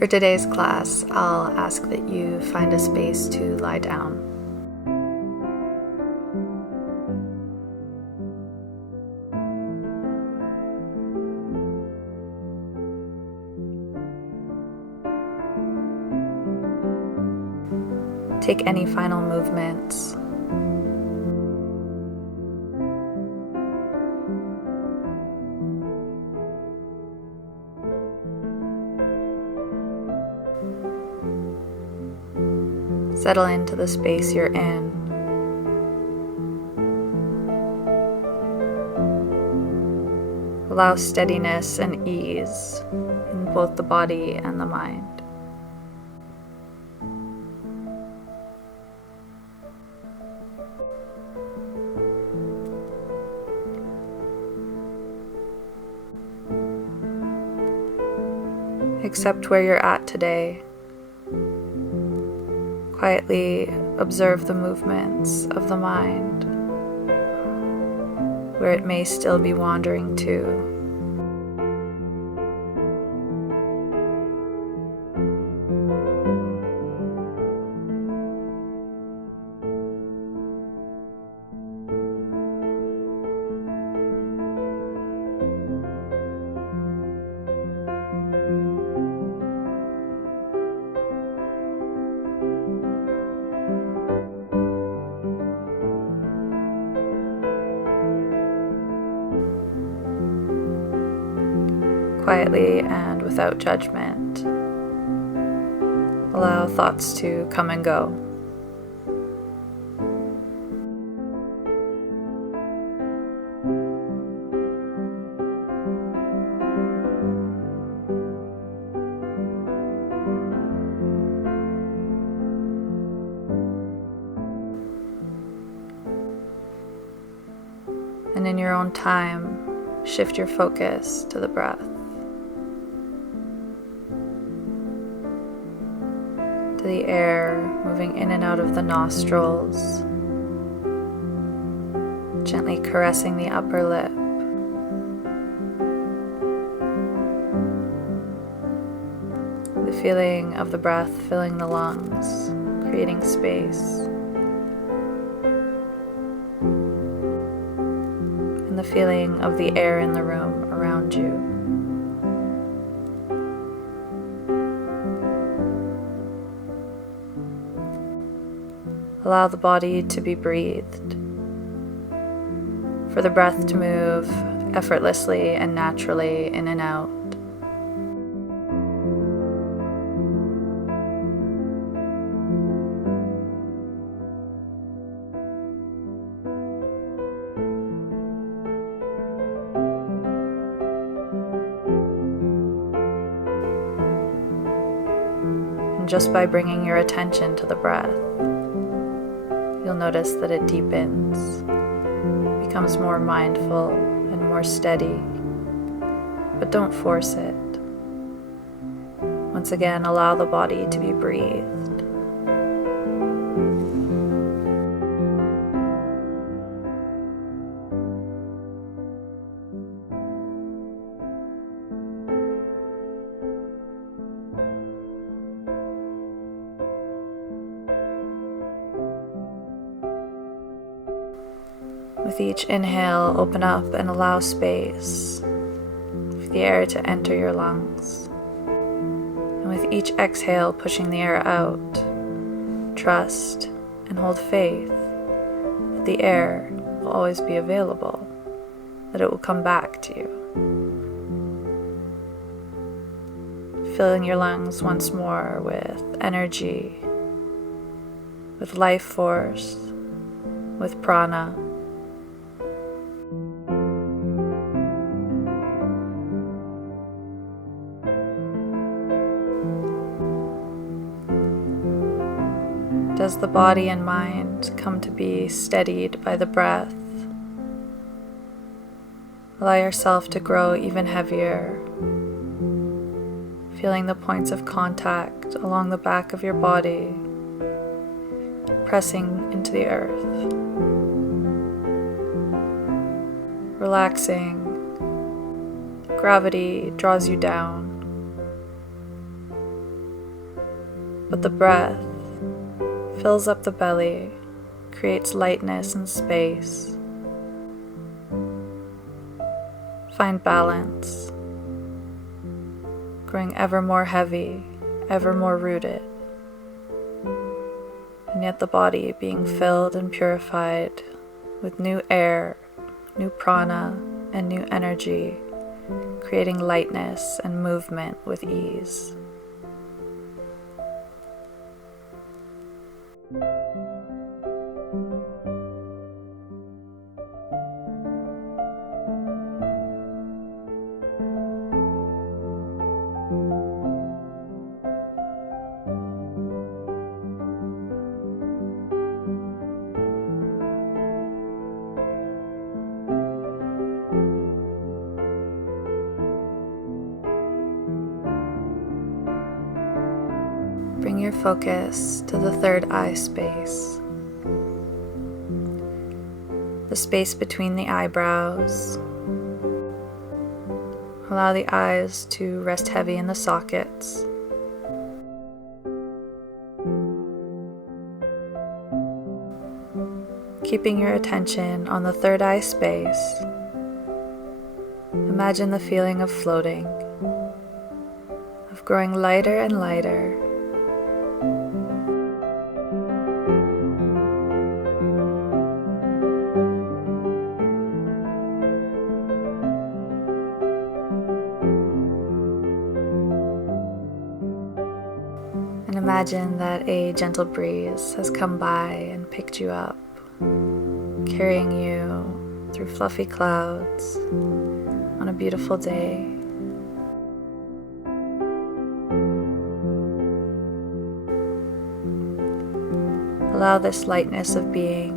For today's class, I'll ask that you find a space to lie down. Take any final movements. Settle into the space you're in. Allow steadiness and ease in both the body and the mind. Accept where you're at today. Quietly observe the movements of the mind, where it may still be wandering to. Quietly and without judgment, allow thoughts to come and go. And in your own time, shift your focus to the breath. To the air moving in and out of the nostrils, gently caressing the upper lip. The feeling of the breath filling the lungs, creating space. And the feeling of the air in the room around you. Allow the body to be breathed, for the breath to move effortlessly and naturally in and out. And just by bringing your attention to the breath, you'll notice that it deepens, becomes more mindful and more steady, but don't force it. Once again, allow the body to be breathed. With each inhale, open up and allow space for the air to enter your lungs. And with each exhale, pushing the air out, trust and hold faith that the air will always be available, that it will come back to you. Filling your lungs once more with energy, with life force, with prana. As the body and mind come to be steadied by the breath, allow yourself to grow even heavier, feeling the points of contact along the back of your body, pressing into the earth. Relaxing, gravity draws you down. but the breath fills up the belly, creates lightness and space. Find balance, growing ever more heavy, ever more rooted, and yet the body being filled and purified with new air, new prana, and new energy, creating lightness and movement with ease. Bring your focus to the third eye space, the space between the eyebrows. Allow the eyes to rest heavy in the sockets. Keeping your attention on the third eye space, imagine the feeling of floating, of growing lighter and lighter. And imagine that a gentle breeze has come by and picked you up, carrying you through fluffy clouds on a beautiful day. Allow this lightness of being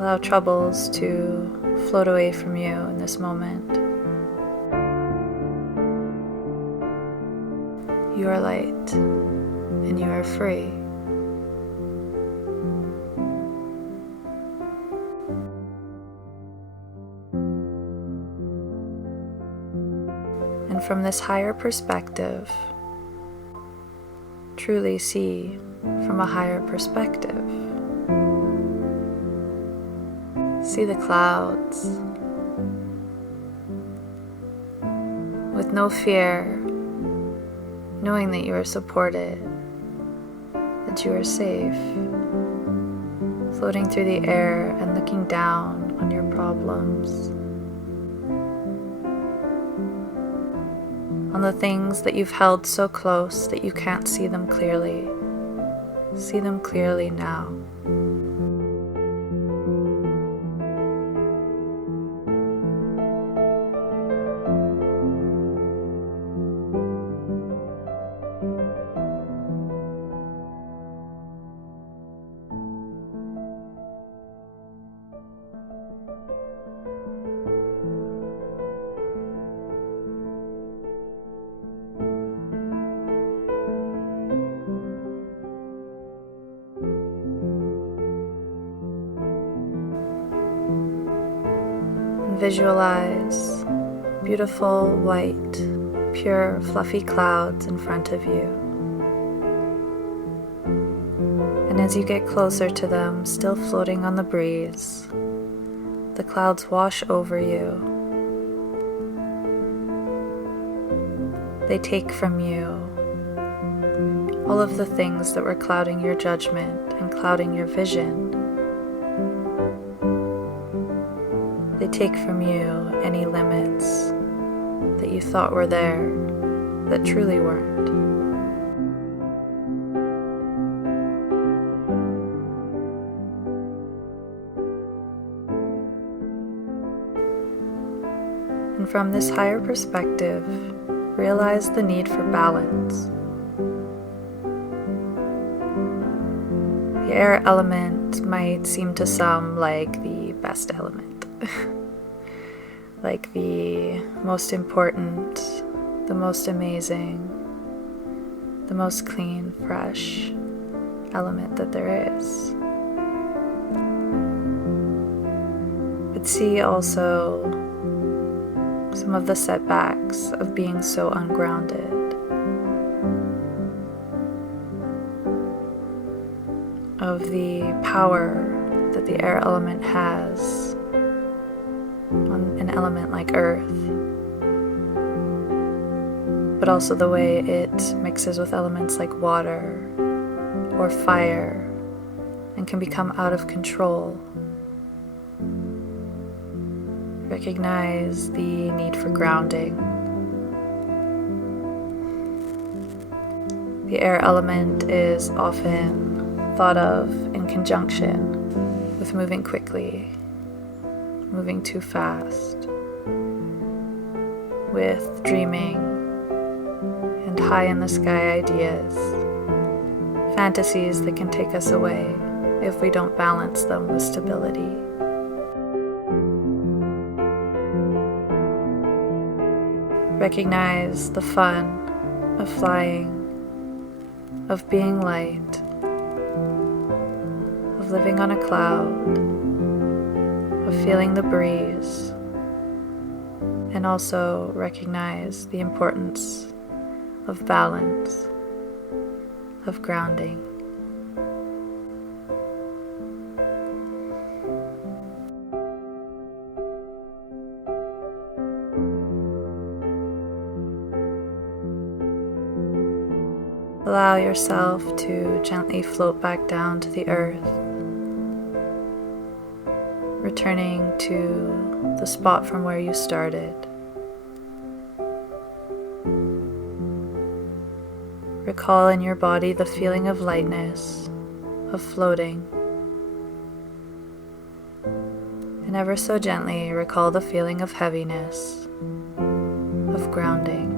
allow troubles to float away from you in this moment. You are light and you are free. And from this higher perspective, truly see from a higher perspective. See the clouds with no fear, knowing that you are supported, that you are safe, floating through the air and looking down on your problems, on the things that you've held so close that you can't see them clearly. See them clearly now. Visualize beautiful, white, pure, fluffy clouds in front of you. And as you get closer to them, still floating on the breeze, the clouds wash over you. They take from you all of the things that were clouding your judgment and clouding your vision. They take from you any limits that you thought were there that truly weren't. And from this higher perspective, realize the need for balance. The air element might seem to some like the best element. Like the most important, the most amazing, the most clean, fresh element that there is. But see also some of the setbacks of being so ungrounded. Of the power that the air element has on an element like earth, but also the way it mixes with elements like water or fire and can become out of control. Recognize the need for grounding. The air element is often thought of in conjunction with moving quickly, moving too fast, with dreaming and high in the sky ideas, fantasies that can take us away if we don't balance them with stability. Recognize the fun of flying, of being light, of living on a cloud, of feeling the breeze, and also recognize the importance of balance, of grounding. Allow yourself to gently float back down to the earth, returning to the spot from where you started. Recall in your body the feeling of lightness, of floating. And ever so gently recall the feeling of heaviness, of grounding,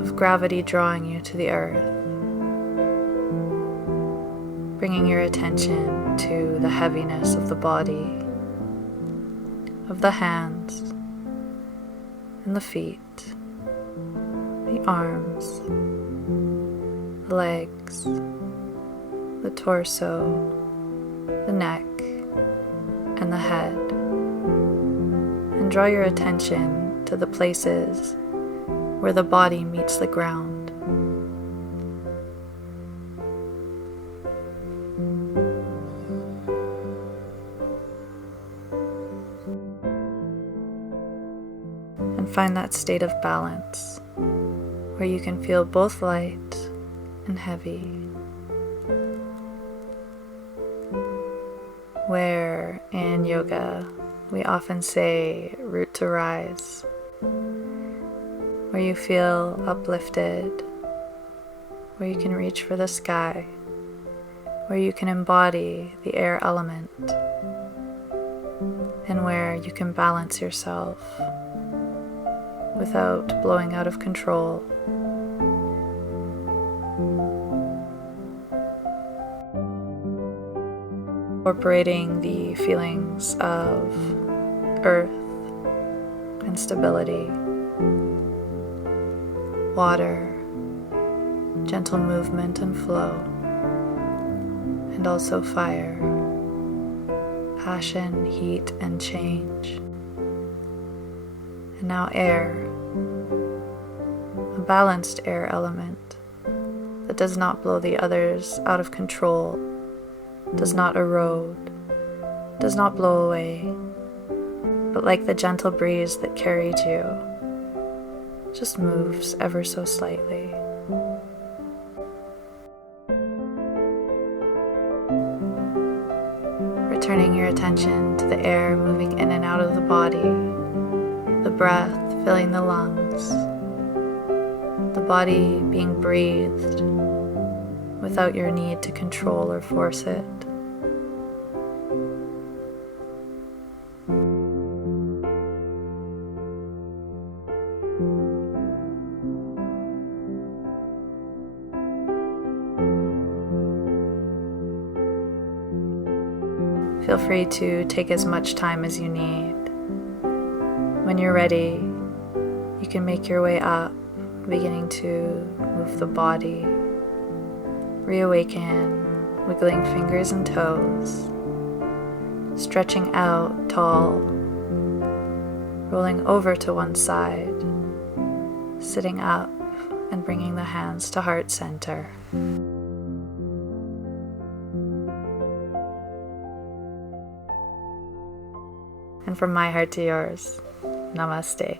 of gravity drawing you to the earth. Bringing your attention to the heaviness of the body, of the hands and the feet, the arms, the legs, the torso, the neck, and the head. And draw your attention to the places where the body meets the ground. Find that state of balance where you can feel both light and heavy, where in yoga we often say root to rise, where you feel uplifted, where you can reach for the sky, where you can embody the air element, and where you can balance yourself without blowing out of control. Incorporating the feelings of earth and stability, water, gentle movement and flow, and also fire, passion, heat, and change. And now air, a balanced air element that does not blow the others out of control, does not erode, does not blow away, but like the gentle breeze that carried you, just moves ever so slightly. Returning your attention to the air moving in and out of the body, the breath filling the lungs, the body being breathed without your need to control or force it. Feel free to take as much time as you need. When you're ready, you can make your way up, beginning to move the body, reawaken, wiggling fingers and toes, stretching out tall, rolling over to one side, sitting up and bringing the hands to heart center. And from my heart to yours, namaste.